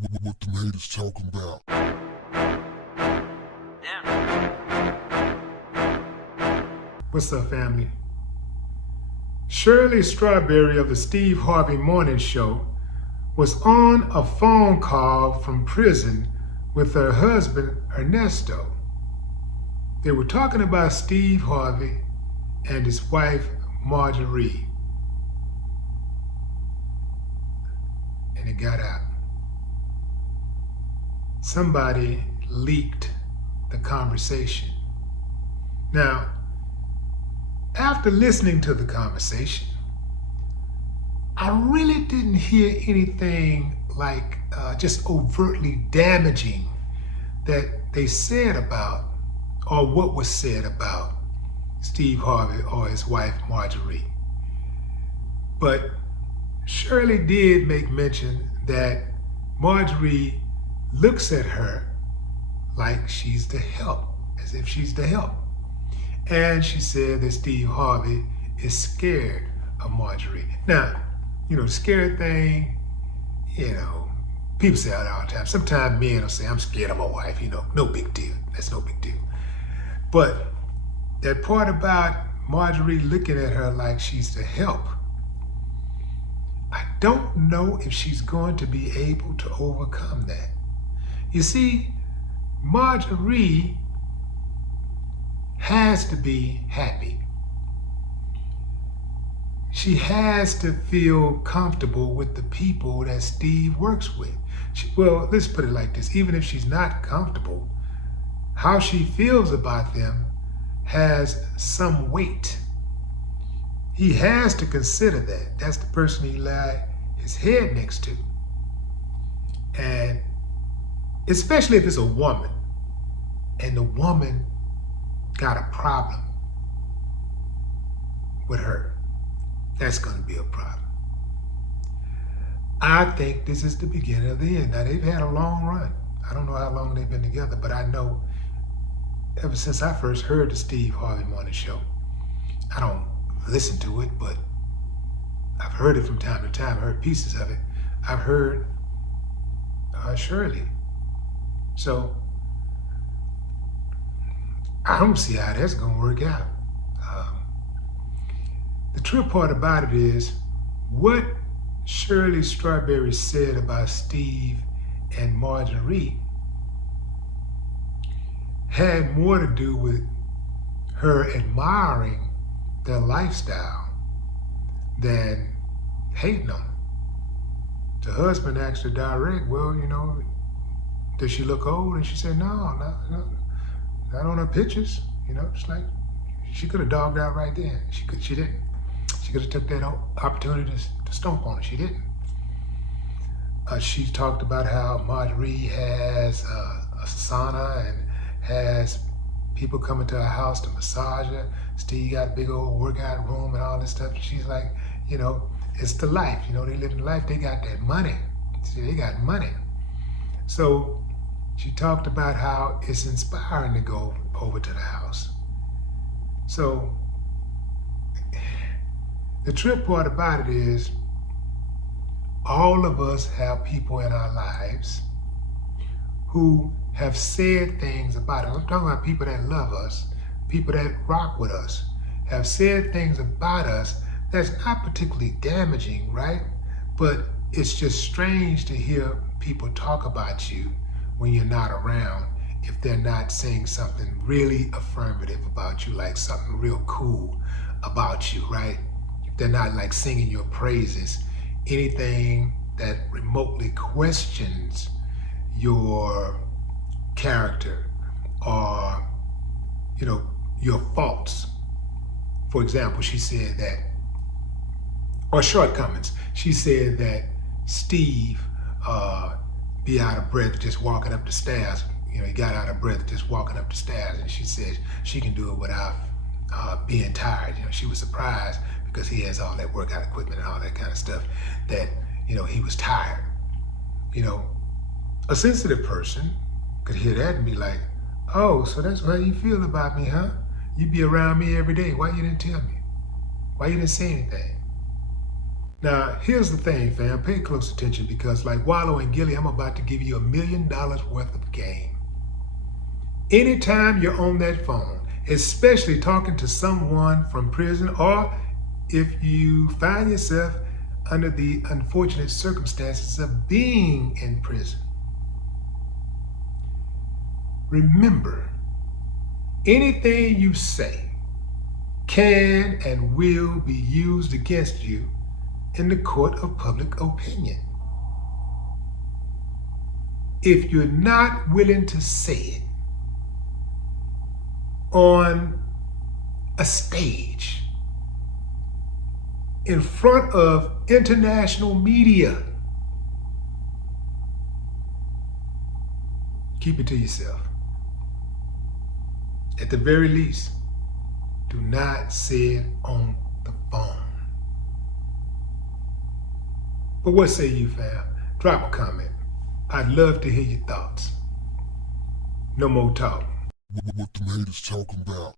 What the haters talking about? What's up, family? Shirley Strawberry of the Steve Harvey Morning Show was on a phone call from prison with her husband, Ernesto. They were talking about Steve Harvey and his wife, Marjorie. And it got out. Somebody leaked the conversation. Now, after listening to the conversation, I really didn't hear anything like just overtly damaging that they said about, or what was said about Steve Harvey or his wife, Marjorie. But Shirley did make mention that Marjorie looks at her like she's the help, as if she's the help. And she said that Steve Harvey is scared of Marjorie. Now, the scared thing, people say that all the time. Sometimes men will say, I'm scared of my wife, no big deal. That's no big deal. But that part about Marjorie looking at her like she's the help, I don't know if she's going to be able to overcome that. You see, Marjorie has to be happy. She has to feel comfortable with the people that Steve works with. Well, let's put it like this. Even if she's not comfortable, how she feels about them has some weight. He has to consider that. That's the person he laid his head next to. And especially if it's a woman, and the woman got a problem with her, that's going to be a problem. I think this is the beginning of the end. Now, they've had a long run. I don't know how long they've been together, but I know ever since I first heard the Steve Harvey Morning Show, I don't listen to it, but I've heard it from time to time. I heard pieces of it. I've heard Shirley. So I don't see how that's going to work out. The trip part about it is what Shirley Strawberry said about Steve and Marjorie had more to do with her admiring their lifestyle than hating on them. The husband asked her direct, well, does she look old? And she said, no, not on her pictures. It's like she could have dogged out right then. She didn't. She could have took that opportunity to stomp on her. She didn't. She talked about how Marjorie has a sauna and has people coming to her house to massage her. Steve got a big old workout room and all this stuff. And she's like, it's the life. They live in life. They got that money. See, they got money. So she talked about how it's inspiring to go over to the house. So the trip part about it is all of us have people in our lives who have said things about us. I'm talking about people that love us, people that rock with us, have said things about us that's not particularly damaging, right? But it's just strange to hear people talk about you when you're not around if they're not saying something really affirmative about you, like something real cool about you, right? If they're not like singing your praises, anything that remotely questions your character or, your faults. For example, she said that, or shortcomings. She said that Steve be out of breath just walking up the stairs. He got out of breath just walking up the stairs, and she said she can do it without being tired. She was surprised because he has all that workout equipment and all that kind of stuff that, he was tired. A sensitive person could hear that and be like, oh, so that's how you feel about me, huh? You be around me every day. Why you didn't tell me? Why you didn't say anything? Now, here's the thing, fam. Pay close attention because, like Wallow and Gilly, I'm about to give you $1 million worth of game. Anytime you're on that phone, especially talking to someone from prison, or if you find yourself under the unfortunate circumstances of being in prison, remember, anything you say can and will be used against you in the court of public opinion. If you're not willing to say it on a stage in front of international media, keep it to yourself. At the very least, do not say it on the phone. But what say you, fam? Drop a comment. I'd love to hear your thoughts. No more talk. What the haters talking about?